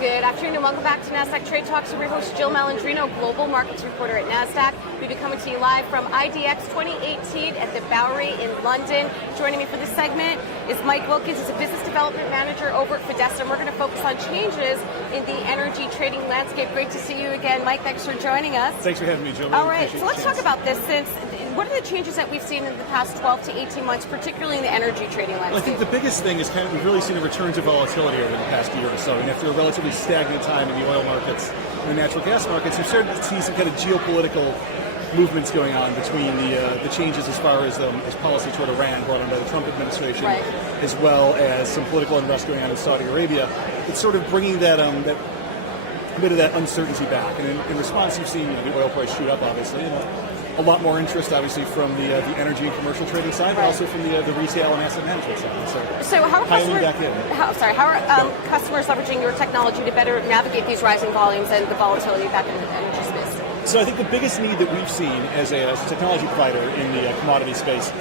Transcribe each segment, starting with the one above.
Good afternoon and welcome back to Nasdaq Trade Talks. We're your host Jill Malandrino, Global Markets Reporter at Nasdaq. We'll be coming to you live from IDX 2018 at the Bowery in London. Joining me for this segment is Mike Wilkins. He's a Business Development Manager over at Fidessa, and we're going to focus on changes in the energy trading landscape. Great to see you again, Mike. Thanks for joining us. Thanks for having me, Jill. All right, so let's talk about this. What are the changes that we've seen in the past 12 to 18 months, particularly in the energy trading landscape? Well, I think the biggest thing is we've really seen a return to volatility over the past year or so. And after a relatively stagnant time in the oil markets and the natural gas markets, we've started to see some kind of geopolitical movements going on between the changes as far as policy toward Iran brought on by the Trump administration, right, as well as some political unrest going on in Saudi Arabia. It's sort of bringing that a bit of that uncertainty back. And in response, you've seen the oil price shoot up, obviously, and a lot more interest, obviously, from the energy and commercial trading side, but also from the retail and asset management side. So how are customers leveraging your technology to better navigate these rising volumes and the volatility back in the energy space? So I think the biggest need that we've seen as a technology provider in the commodity space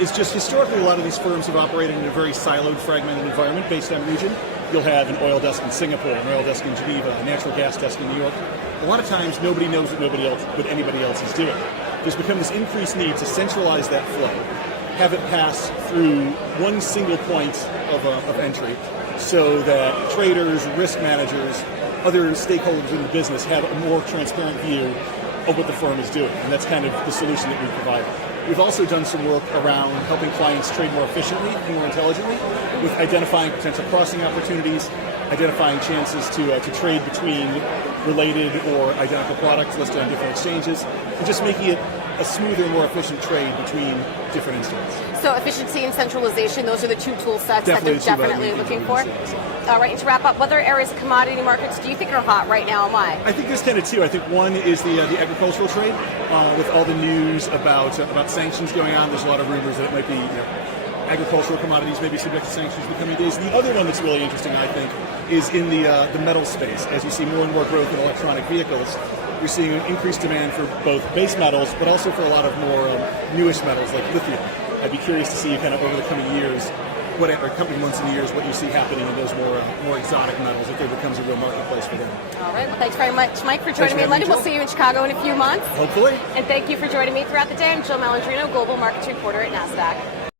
is just historically a lot of these firms have operated in a very siloed, fragmented environment based on region. You'll have an oil desk in Singapore, an oil desk in Geneva, a natural gas desk in New York. A lot of times nobody knows what anybody else is doing. There's become this increased need to centralize that flow, have it pass through one single point of entry so that traders, risk managers, other stakeholders in the business have a more transparent view of what the firm is doing. And that's kind of the solution that we provide. We've also done some work around helping clients trade more efficiently and more intelligently with identifying potential crossing opportunities, identifying chances to trade between related or identical products listed on different exchanges, and just making it a smoother, more efficient trade between different instruments. So efficiency and centralization, those are the two tool sets that they're definitely looking for. All right, and to wrap up, what other areas of commodity markets do you think are hot right now and why? I think there's kind of two. I think one is the agricultural trade. With all the news about sanctions going on, there's a lot of rumors that it might be agricultural commodities may be subject to sanctions in the coming days. The other one that's really interesting, I think, is in the metal space. As you see more and more growth in electronic vehicles, you're seeing an increased demand for both base metals, but also for a lot of more newish metals like lithium. I'd be curious to see kind of over the coming years, coming months and years, what you see happening in those more exotic metals if there becomes a real marketplace for them. All right. Well, thanks very much, Mike, for joining me in London. We'll see you in Chicago in a few months. Hopefully. And thank you for joining me throughout the day. I'm Jill Malandrino, Global Markets Reporter at Nasdaq.